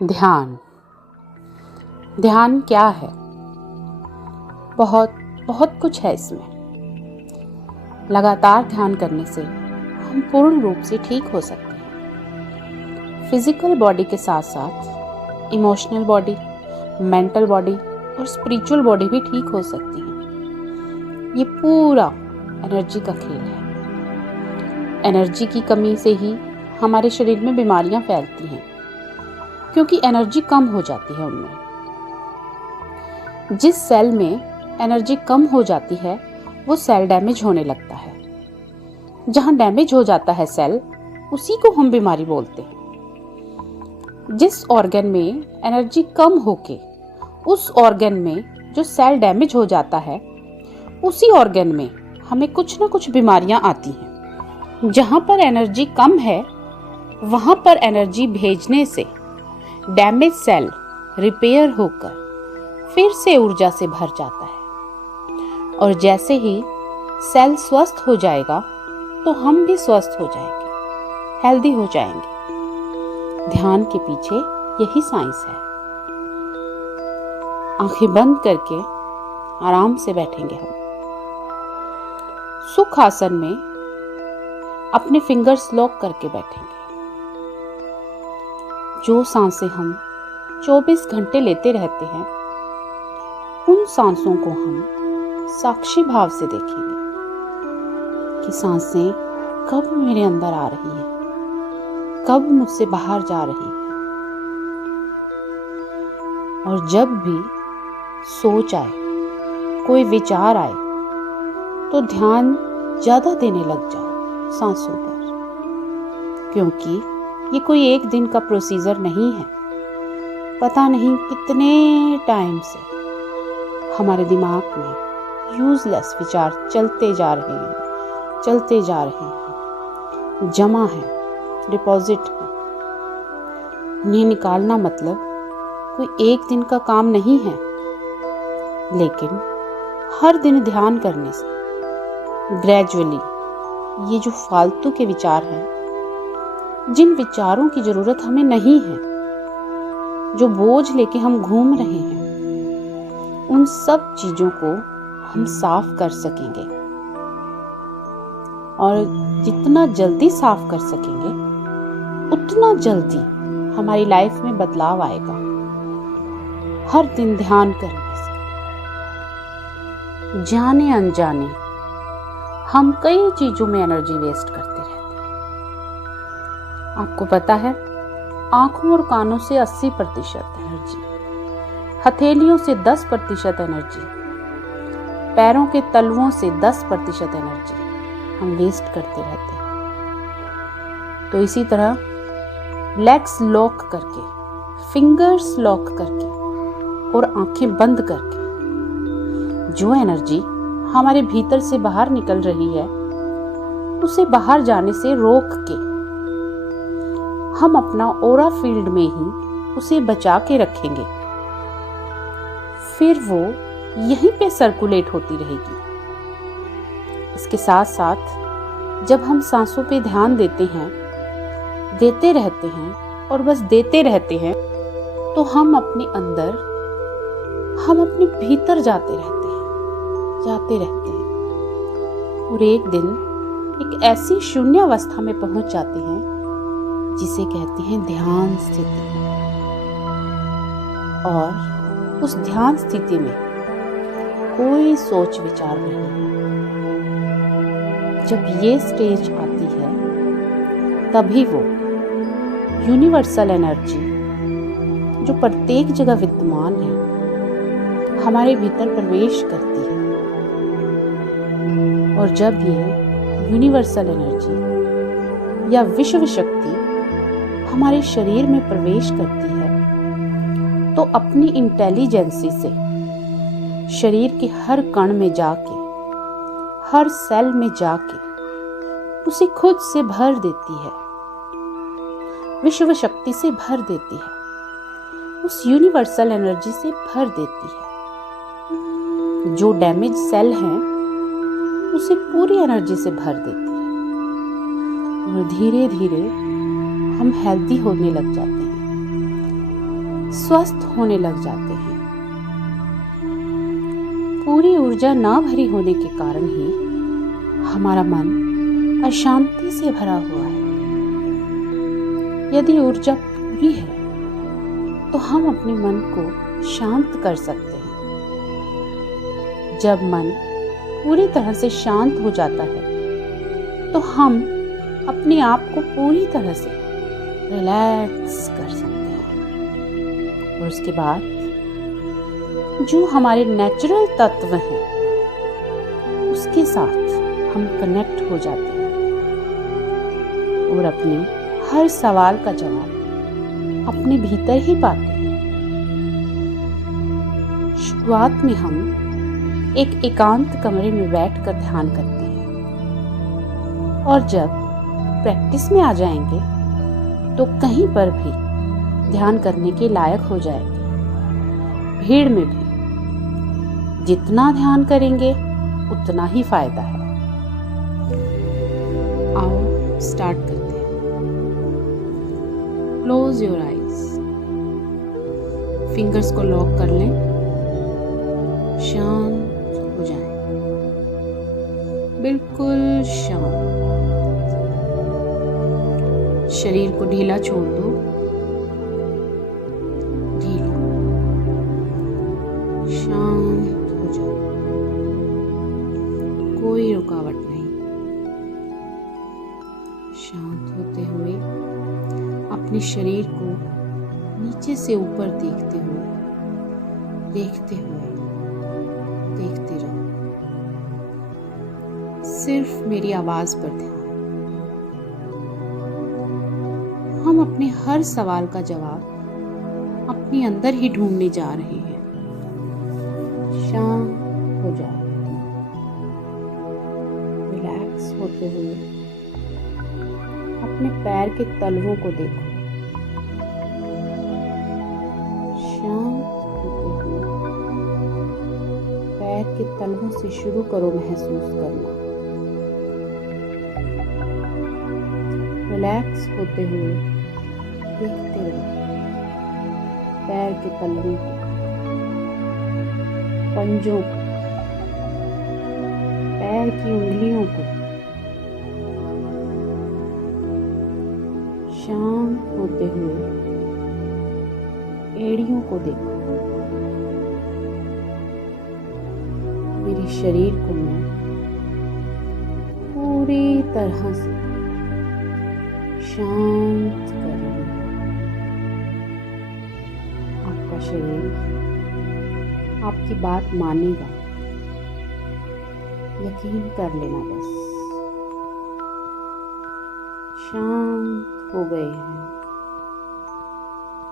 ध्यान ध्यान क्या है? बहुत बहुत कुछ है इसमें। लगातार ध्यान करने से हम पूर्ण रूप से ठीक हो सकते हैं। फिजिकल बॉडी के साथ साथ इमोशनल बॉडी, मेंटल बॉडी और स्पिरिचुअल बॉडी भी ठीक हो सकती है। ये पूरा एनर्जी का खेल है। एनर्जी की कमी से ही हमारे शरीर में बीमारियां फैलती हैं, क्योंकि एनर्जी कम हो जाती है उनमें। जिस सेल में एनर्जी कम हो जाती है वो सेल डैमेज होने लगता है। जहां डैमेज हो जाता है सेल, उसी को हम बीमारी बोलते हैं। जिस ऑर्गन में एनर्जी कम होके उस ऑर्गन में जो सेल डैमेज हो जाता है, उसी ऑर्गन में हमें कुछ ना कुछ बीमारियां आती हैं। जहां पर एनर्जी कम है वहां पर एनर्जी भेजने से डैमेज सेल रिपेयर होकर फिर से ऊर्जा से भर जाता है, और जैसे ही सेल स्वस्थ हो जाएगा तो हम भी स्वस्थ हो जाएंगे, हेल्दी हो जाएंगे। ध्यान के पीछे यही साइंस है। आंखें बंद करके आराम से बैठेंगे हम। सुख आसन में अपने फिंगर्स लॉक करके बैठेंगे। जो सांसें हम 24 घंटे लेते रहते हैं, उन सांसों को हम साक्षी भाव से देखेंगे कि सांसें कब मेरे अंदर आ रही हैं, कब मुझसे बाहर जा रही हैं। और जब भी सोच आए, कोई विचार आए, तो ध्यान ज्यादा देने लग जाओ सांसों पर, क्योंकि ये कोई एक दिन का प्रोसीजर नहीं है। पता नहीं कितने टाइम से हमारे दिमाग में यूजलेस विचार चलते जा रहे हैं, जमा है, डिपॉजिट है। उन्हें निकालना मतलब कोई एक दिन का काम नहीं है, लेकिन हर दिन ध्यान करने से ग्रेजुअली ये जो फालतू के विचार हैं, जिन विचारों की जरूरत हमें नहीं है, जो बोझ लेके हम घूम रहे हैं, उन सब चीजों को हम साफ कर सकेंगे। और जितना जल्दी साफ कर सकेंगे, उतना जल्दी हमारी लाइफ में बदलाव आएगा। हर दिन ध्यान करने से जाने अनजाने हम कई चीजों में एनर्जी वेस्ट करते रहते हैं। आपको पता है, आंखों और कानों से 80% एनर्जी, हथेलियों से 10% एनर्जी, पैरों के तलवों से 10% एनर्जी हम वेस्ट करते रहते हैं। तो इसी तरह लेग्स लॉक करके, फिंगर्स लॉक करके और आंखें बंद करके जो एनर्जी हमारे भीतर से बाहर निकल रही है, उसे बाहर जाने से रोक के हम अपना ऑरा फील्ड में ही उसे बचा के रखेंगे। फिर वो यहीं पे सर्कुलेट होती रहेगी। इसके साथ साथ जब हम सांसों पे ध्यान देते रहते हैं और बस देते रहते हैं, तो हम अपने अंदर, हम अपने भीतर जाते रहते हैं और एक दिन एक ऐसी शून्य अवस्था में पहुंच जाते हैं जिसे कहते हैं ध्यान स्थिति। और उस ध्यान स्थिति में कोई सोच विचार नहीं है। जब ये स्टेज आती है, तभी वो यूनिवर्सल एनर्जी जो प्रत्येक जगह विद्यमान है, हमारे भीतर प्रवेश करती है। और जब ये यूनिवर्सल एनर्जी या विश्व शक्ति हमारे शरीर में प्रवेश करती है, तो अपनी इंटेलिजेंसी से शरीर के हर कण में जाके, हर सेल में जाके उसे खुद से भर देती है, विश्व शक्ति से भर देती है, उस यूनिवर्सल एनर्जी से भर देती है। जो डैमेज सेल हैं, उसे पूरी एनर्जी से भर देती है, और धीरे धीरे हम हेल्दी होने लग जाते हैं। स्वस्थ होने लग जाते हैं। पूरी ऊर्जा ना भरी होने के कारण ही हमारा मन अशांति से भरा हुआ है। यदि ऊर्जा पूरी है तो हम अपने मन को शांत कर सकते हैं। जब मन पूरी तरह से शांत हो जाता है तो हम अपने आप को पूरी तरह से रिलैक्स कर सकते हैं और उसके बाद जो हमारे नेचुरल तत्व हैं उसके साथ हम कनेक्ट हो जाते हैं और अपने हर सवाल का जवाब अपने भीतर ही पाते हैं। शुरुआत में हम एक एकांत कमरे में बैठकर ध्यान करते हैं और जब प्रैक्टिस में आ जाएंगे तो कहीं पर भी ध्यान करने के लायक हो जाएंगे। भीड़ में भी जितना ध्यान करेंगे उतना ही फायदा है। आओ स्टार्ट करते हैं। क्लोज योर आईज, फिंगर्स को लॉक कर लें, शांत हो जाएं, बिल्कुल शांत। शरीर को ढीला छोड़ दो, ढीला, शांत हो जाओ, कोई रुकावट नहीं। शांत होते हुए अपने शरीर को नीचे से ऊपर देखते हुए देखते रहो। सिर्फ मेरी आवाज पर ध्यान। हम अपने हर सवाल का जवाब अपने अंदर ही ढूंढने जा रहे हैं। शांत हो जाओ, रिलैक्स होते हुए अपने पैर के तलवों को देखो। शांत होते हुए पैर के तलवों से शुरू करो महसूस करना। रिलैक्स होते हुए देखते रहो पैर के तलवों को, पंजों को, पैर की उंगलियों को। शांत होते हुए एड़ियों को देखो। मेरे शरीर को मैं पूरी तरह से शांत कर रही हूँ। आपका शरीर आपकी बात मानेगा, यकीन कर लेना बस। शांत हो गए हैं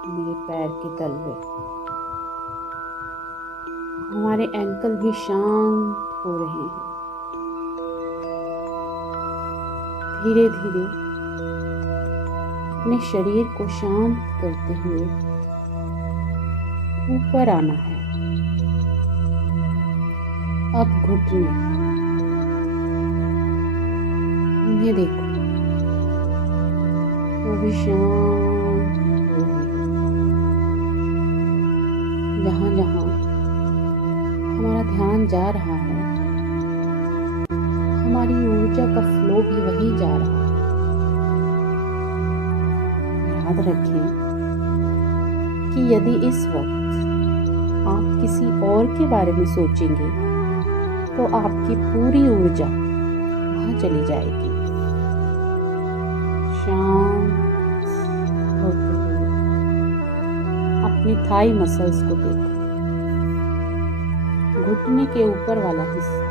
मेरे पैर के तलवे, हमारे एंकल भी शांत हो रहे हैं। धीरे धीरे अपने शरीर को शांत करते हुए ऊपर आना है। अब घुटने, उन्हें देखो, वो भी शांत हो गए। जहाँ जहाँ हमारा ध्यान जा रहा है, हमारी ऊर्जा का फ्लो भी वहीं जा रहा है। याद रखें कि यदि इस वक्त आप किसी और के बारे में सोचेंगे तो आपकी पूरी ऊर्जा वहां चली जाएगी। शांत होते हुए अपनी थाई मसल्स को देखो, घुटने के ऊपर वाला हिस्सा,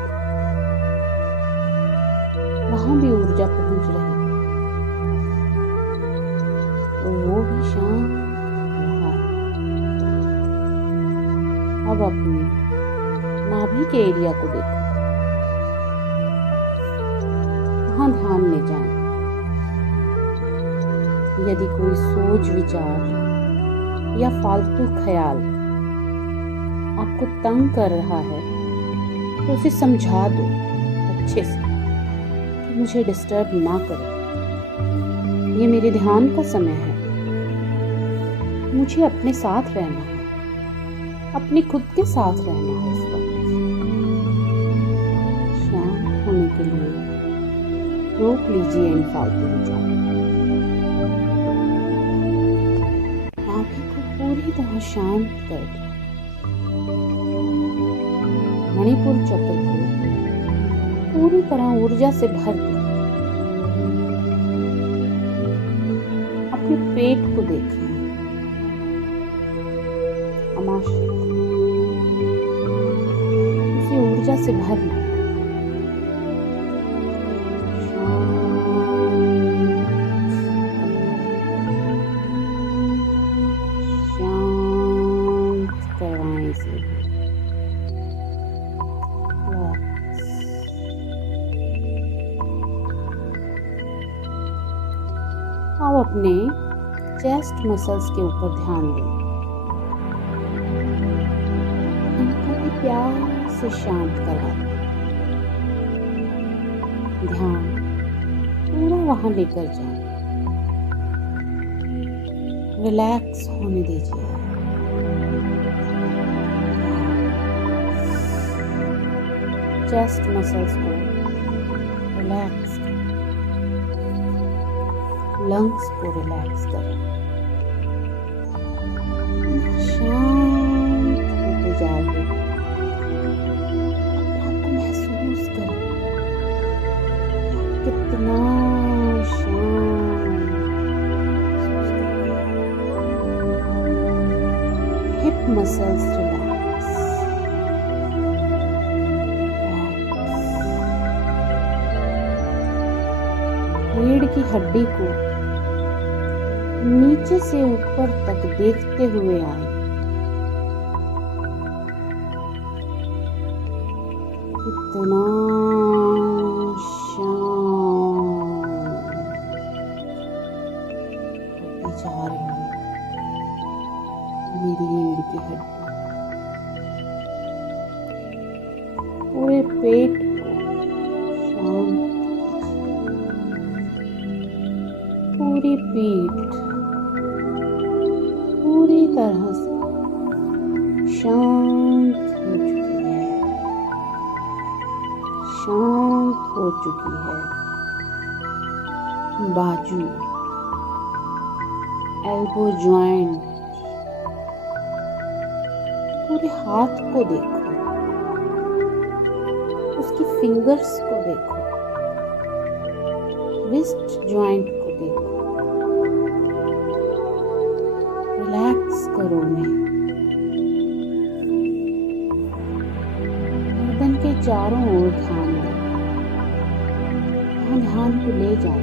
वहां भी ऊर्जा पहुंच रही है तो वो भी शांत रहा है। अब अपनी नाभि के एरिया को देखो, वहां ध्यान ले जाएं। यदि कोई सोच विचार या फालतू ख्याल आपको तंग कर रहा है तो उसे समझा दो अच्छे से कि मुझे डिस्टर्ब ना करो, ये मेरे ध्यान का समय है। मुझे अपने साथ रहना है, अपने खुद के साथ रहना है। इस वक्त शांत होने के लिए रोक लीजिए इन फालतू विचारों। आंखें को पूरी तरह शांत कर दो। मणिपुर चक्र को पूरी तरह ऊर्जा से भर दो। अपने पेट को देखें, आमाशय उसे ऊर्जा से भर लो। आओ अपने चेस्ट मसल्स के ऊपर ध्यान दें। इनको भी प्यार से शांत करवा दें। ध्यान पूरा वहां लेकर जाएं। रिलैक्स होने दीजिए। चेस्ट मसल्स को रिलैक्स करें। लंग्स को रिलैक्स करें। शांत होते जाइए। आपको महसूस करें कितना शांत। Hip muscles relax. रीढ़ की हड्डी को नीचे से ऊपर तक देखते हुए आए। कितना शांत होती जा रही है मेरी रीढ़ की हड्डी। पूरे पेट को शांत, पूरी पीठ पूरी तरह से शांत हो चुकी है, शांत हो चुकी है। बाजू, एल्बो जॉइंट, पूरे हाथ को देखो, उसकी फिंगर्स को देखो, रिस्ट जॉइंट को देखो। रिलैक्स करो उन्हें। गर्दन के चारों ओर ध्यान दो। वहां ध्यान को ले जाओ।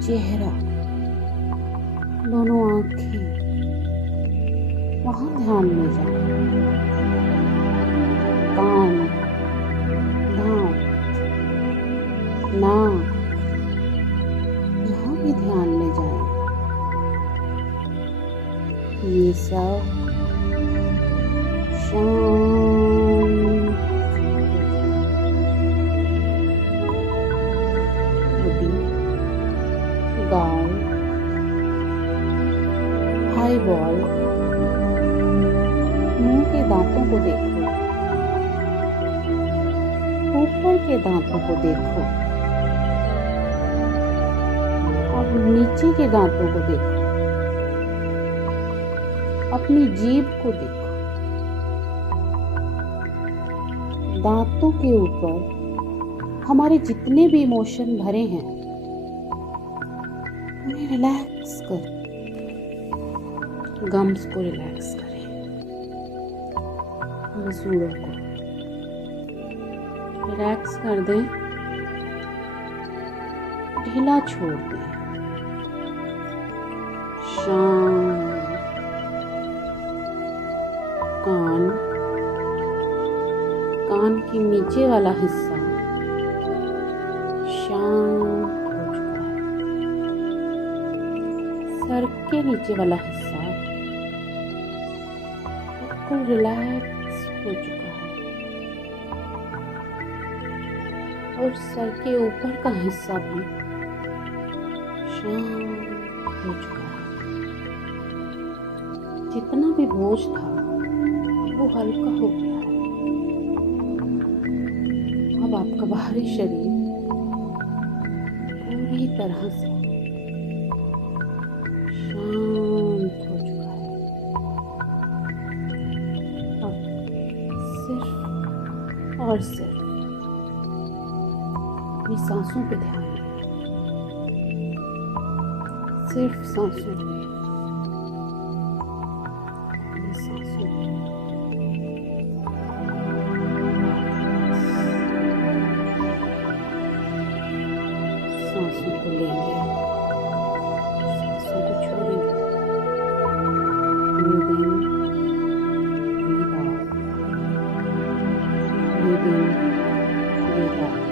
चेहरा, दोनों आंखें, वहां ध्यान ले जाओ। कान, दांत, नाक, यहाँ भी ध्यान ले जाओ। ये सब शांत। बॉडी, गाल, आई बॉल, मुंह के दांतों को देखो, ऊपर के दांतों को देखो, अब नीचे के दांतों को देखो, अपनी जीभ को देखो। दांतों के ऊपर हमारे जितने भी इमोशन भरे हैं उन्हें रिलैक्स करो। गम्स को रिलैक्स करें, रसूड़ों को रिलैक्स कर दें, ढीला छोड़ दें। शांत। कान, कान के नीचे वाला हिस्सा शांत हो चुका है। सर के नीचे वाला हिस्सा बिल्कुल रिलैक्स हो चुका है और सर के ऊपर का हिस्सा भी शांत हो चुका है। जितना भी बोझ था वो हल्का हो गया है। अब आपका बाहरी शरीर पूरी तरह से शांत हो चुका है। अब सिर्फ और सिर्फ अपनी सांसों पे ध्यान दें, सिर्फ सांसों पे, अपनी सांसों पे। सांसों को लेंगे, सांसों को छोड़ेंगे। Breathe in, breathe out. Breathe in, breathe out.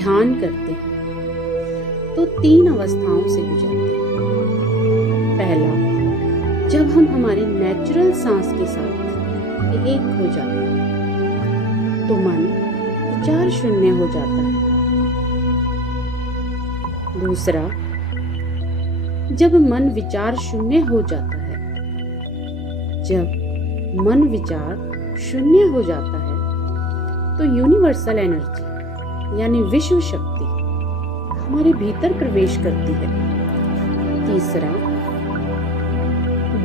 ध्यान करते हैं तो 3 अवस्थाओं से गुजरते हैं। पहला, जब हम हमारी नेचुरल सांस के साथ एक हो जाते हैं तो मन विचार शून्य हो जाता है। दूसरा, जब मन विचार शून्य हो जाता है, जब मन विचार शून्य हो जाता है तो यूनिवर्सल एनर्जी यानी विश्व शक्ति हमारे भीतर प्रवेश करती है। तीसरा,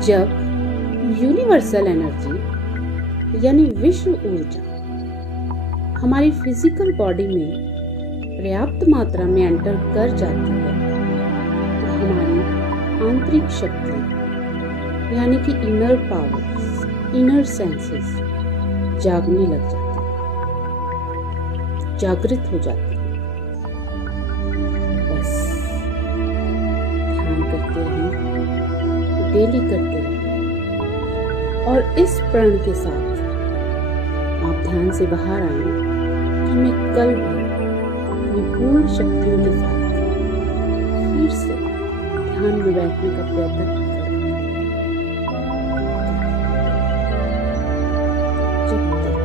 जब यूनिवर्सल एनर्जी यानी विश्व ऊर्जा हमारी फिजिकल बॉडी में पर्याप्त मात्रा में एंटर कर जाती है तो हमारी आंतरिक शक्ति यानी कि इनर पावर्स, इनर सेंसेस जागने लग जाती है, जागृत हो जाती है। बस ध्यान करते रहें, डेली करते रहें और इस प्रण के साथ आप ध्यान से बाहर आए कि मैं कल भी अपनी पूर्ण शक्तियों के साथ फिर से ध्यान में बैठने का प्रयत्न करूंगा। जब तक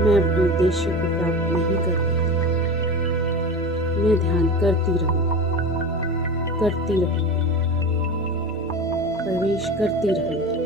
मैं अपने उद्देश्य को प्राप्त नहीं कर पाती, मैं ध्यान करती रहूंगी, प्रवेश करती रहूंगी।